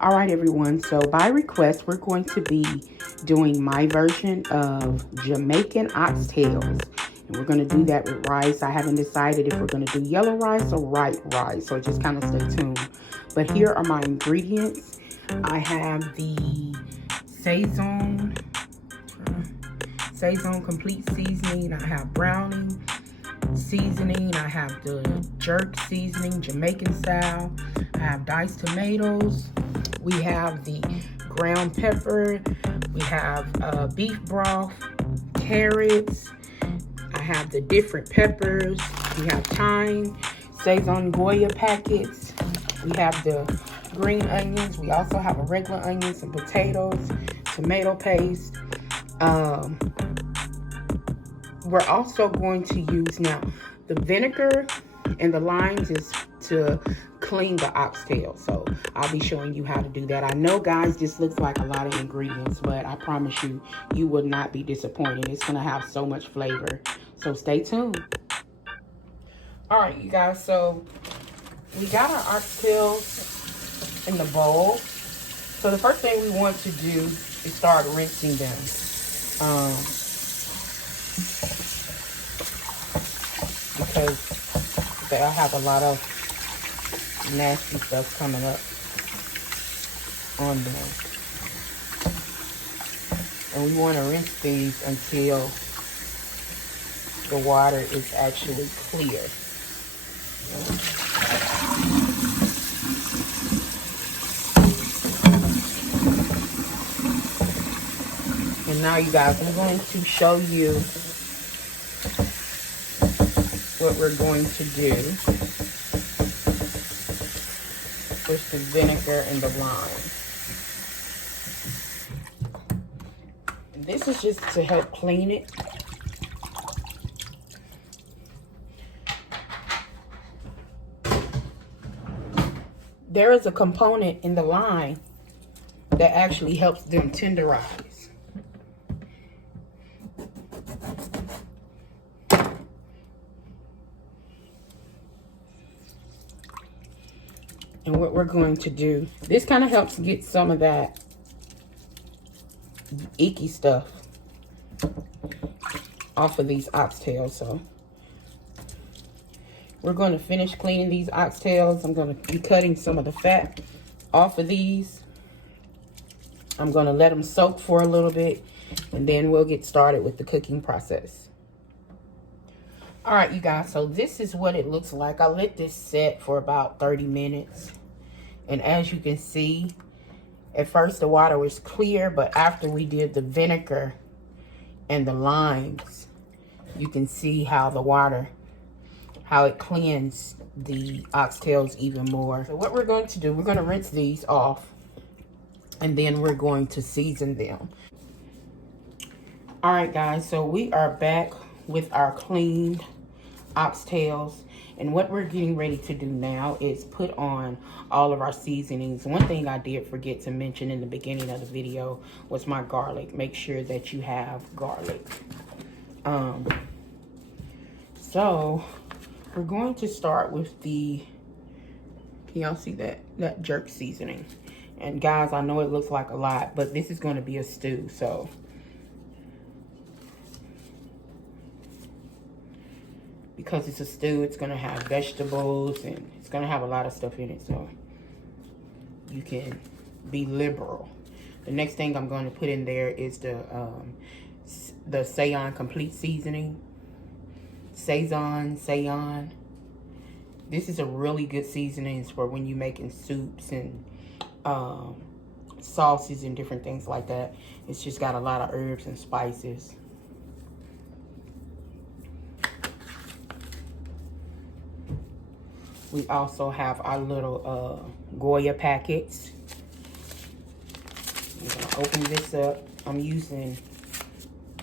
All right, everyone. So by request, we're going to be doing my version of Jamaican oxtails. And we're going to do that with rice. I haven't decided if we're going to do yellow rice or white rice. So just kind of stay tuned. But here are my ingredients. I have the Saison complete seasoning. I have browning seasoning. I have the jerk seasoning, Jamaican style. I have diced tomatoes. We have the ground pepper. We have beef broth, carrots. I have the different peppers. We have thyme, Saison Goya packets. We have the green onions. We also have a regular onion, some potatoes, tomato paste. We're also going to use now the vinegar and the limes is to clean the oxtail. So I'll be showing you how to do that. I know, guys, this looks like a lot of ingredients, but I promise you, you will not be disappointed. It's going to have so much flavor. So stay tuned. All right, you guys. So we got our oxtails in the bowl. So the first thing we want to do is start rinsing them. Because they'll have a lot of nasty stuff coming up on them. And we want to rinse these until the water is actually clear. And now, you guys, I'm going to show you what we're going to do with the vinegar and the lime. This is just to help clean it. There is a component in the lime that actually helps them tenderize. And what we're going to do, this kind of helps get some of that icky stuff off of these oxtails. So we're going to finish cleaning these oxtails. I'm going to be cutting some of the fat off of these. I'm going to let them soak for a little bit, and then we'll get started with the cooking process. All right, you guys, so this is what it looks like. I let this set for about 30 minutes. And as you can see, at first the water was clear, but after we did the vinegar and the limes, you can see how the water, how it cleansed the oxtails even more. So what we're going to do, we're going to rinse these off, and then we're going to season them. All right, guys, so we are back with our cleaned oxtails. And what we're getting ready to do now is put on all of our seasonings. One thing I did forget to mention in the beginning of the video was my garlic. Make sure that you have garlic. So we're going to start with the, can y'all see that jerk seasoning? And guys, I know it looks like a lot, but this is going to be a stew, so because it's a stew, it's going to have vegetables and it's going to have a lot of stuff in it, so you can be liberal. The next thing I'm going to put in there is the Searing complete seasoning. Saison. This is a really good seasoning for when you're making soups and sauces and different things like that. It's just got a lot of herbs and spices. We also have our little Goya packets. I'm going to open this up. I'm using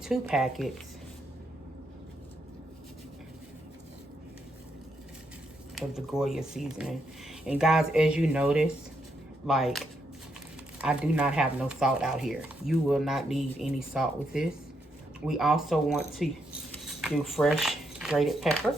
2 packets of the Goya seasoning. And guys, as you notice, like, I do not have no salt out here. You will not need any salt with this. We also want to do fresh grated pepper.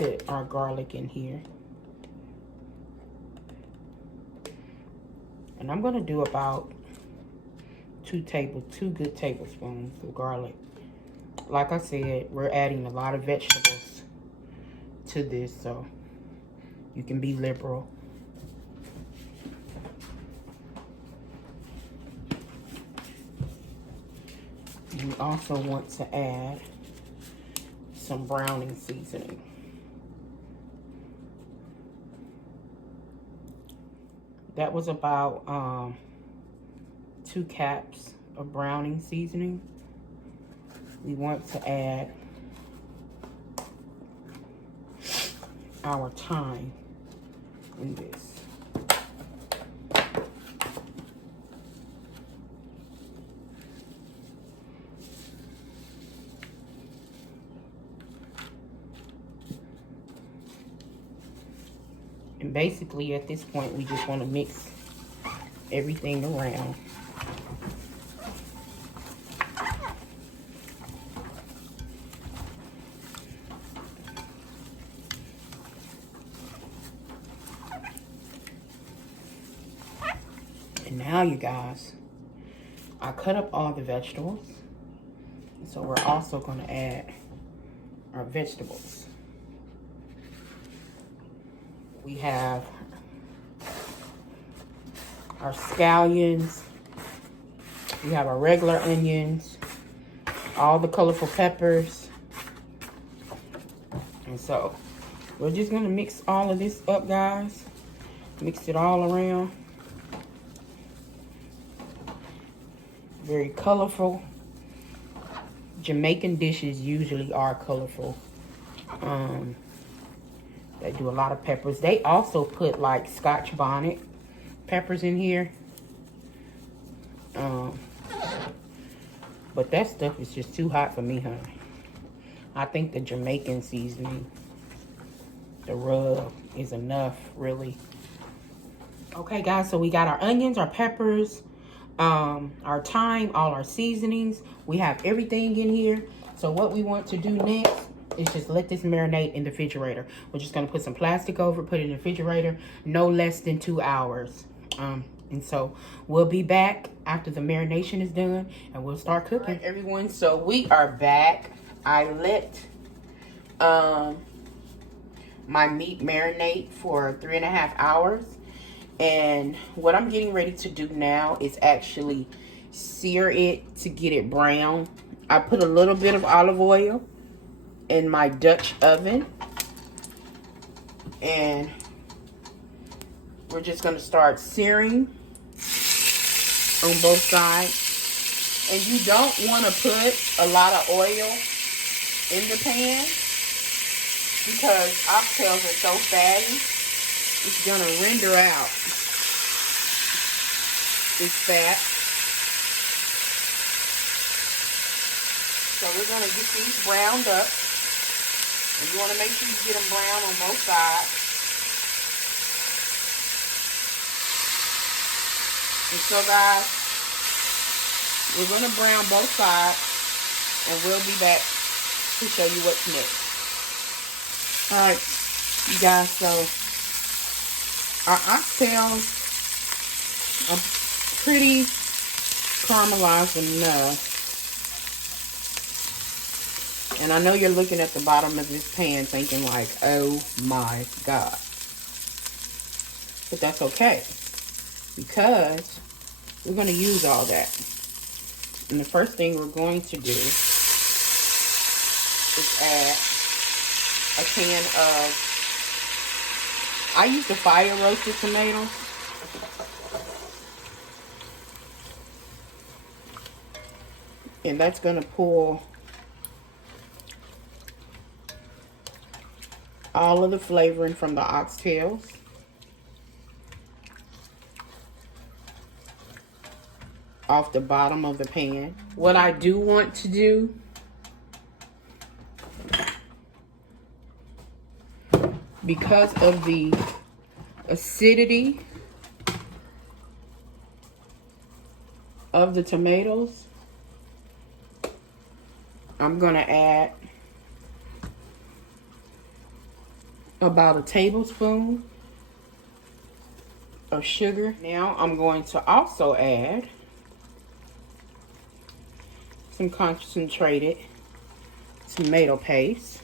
put our garlic in here. And I'm gonna do about two good tablespoons of garlic. Like I said, we're adding a lot of vegetables to this, so you can be liberal. You also want to add some browning seasoning. That was about 2 caps of browning seasoning. We want to add our thyme in this. And basically at this point, we just want to mix everything around. And now, you guys, I cut up all the vegetables. So we're also going to add our vegetables. We have our scallions. We have our regular onions. All the colorful peppers. And so we're just going to mix all of this up, guys. Mix it all around. Very colorful. Jamaican dishes usually are colorful. They do a lot of peppers. They also put like Scotch bonnet peppers in here. But that stuff is just too hot for me, honey. I think the Jamaican seasoning, the rub, is enough, really. Okay, guys, so we got our onions, our peppers, our thyme, all our seasonings. We have everything in here. So what we want to do next is just let this marinate in the refrigerator. We're just going to put some plastic over, put it in the refrigerator, no less than 2 hours. And so we'll be back after the marination is done and we'll start cooking. All right, everyone, so we are back. I let my meat marinate for 3.5 hours. And what I'm getting ready to do now is actually sear it to get it brown. I put a little bit of olive oil in my Dutch oven. And we're just going to start searing on both sides. And you don't want to put a lot of oil in the pan because oxtails are so fatty. It's going to render out this fat. So we're going to get these browned up. And you want to make sure you get them brown on both sides. And so, guys, we're going to brown both sides. And we'll be back to show you what's next. Alright, you guys, so our oxtails are pretty caramelized enough. And I know you're looking at the bottom of this pan thinking like, oh my God. But that's okay. Because we're going to use all that. And the first thing we're going to do is add a can of, I use the fire roasted tomatoes. And that's going to pull all of the flavoring from the oxtails. Off the bottom of the pan. What I do want to do because of the acidity of the tomatoes, I'm gonna add about a tablespoon of sugar. Now I'm going to also add some concentrated tomato paste.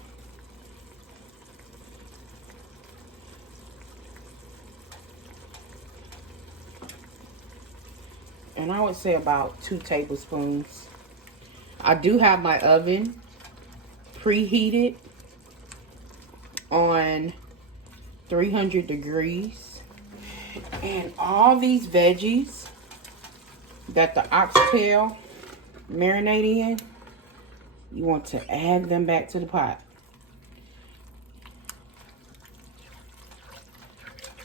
And I would say about 2 tablespoons. I do have my oven preheated on 300 degrees. And all these veggies that the oxtail marinate in, you want to add them back to the pot.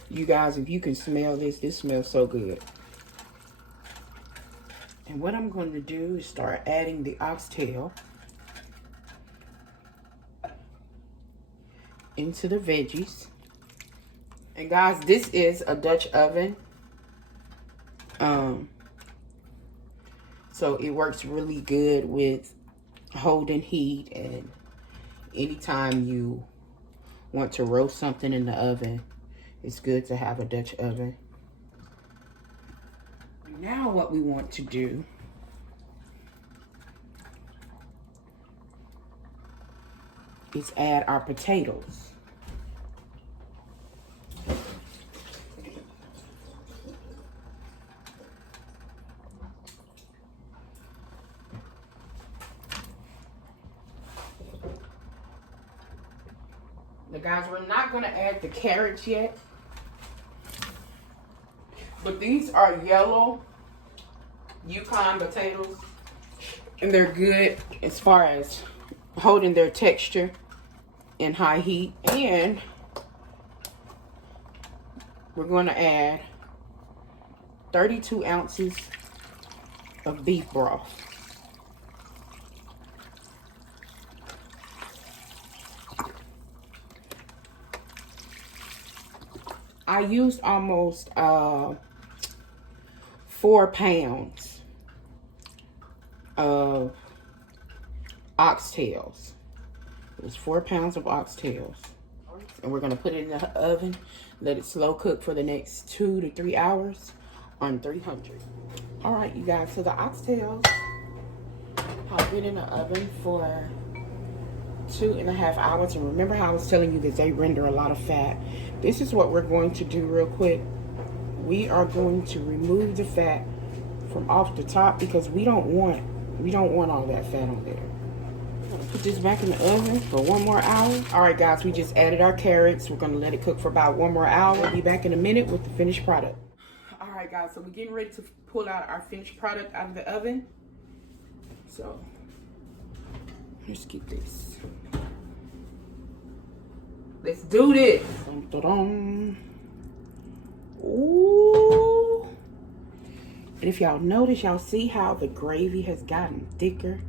You guys, if you can smell this, this smells so good. And what I'm going to do is start adding the oxtail into the veggies. And guys, this is a Dutch oven. So it works really good with holding heat, and anytime you want to roast something in the oven, it's good to have a Dutch oven. Now what we want to do is add our potatoes. Now guys, we're not going to add the carrots yet, but these are yellow Yukon potatoes, and they're good as far as holding their texture in high heat. And we're going to add 32 ounces of beef broth. I used almost 4 pounds of oxtails. It was 4 pounds of oxtails. And we're going to put it in the oven, let it slow cook for the next 2 to 3 hours on 300. All right, you guys, so the oxtails have been in the oven for 2.5 hours. And remember how I was telling you that they render a lot of fat? This is what we're going to do real quick. We are going to remove the fat from off the top because we don't want all that fat on there. I'm gonna put this back in the oven for 1 more hour. All right, guys, we just added our carrots. We're gonna let it cook for about 1 more hour. We'll be back in a minute with the finished product. All right, guys, so we're getting ready to pull out our finished product out of the oven. So let's get this. Let's do this. Dun, dun, dun. Ooh. And if y'all notice, y'all see how the gravy has gotten thicker.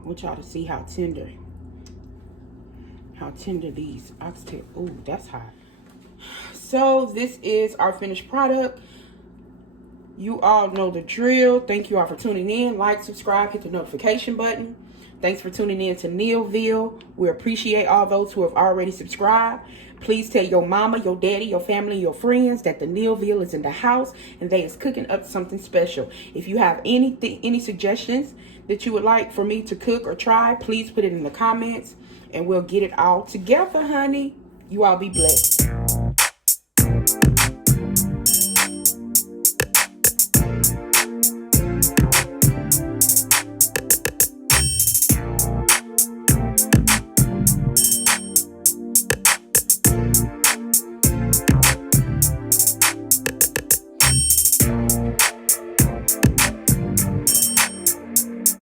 I want y'all to see how tender these oxtail. Ooh, that's hot. So this is our finished product. You all know the drill. Thank you all for tuning in. Like, subscribe, hit the notification button. Thanks for tuning in to NEALVILLE. We appreciate all those who have already subscribed. Please tell your mama, your daddy, your family, your friends that the NEALVILLE is in the house and they is cooking up something special. If you have any suggestions that you would like for me to cook or try, please put it in the comments and we'll get it all together, honey. You all be blessed.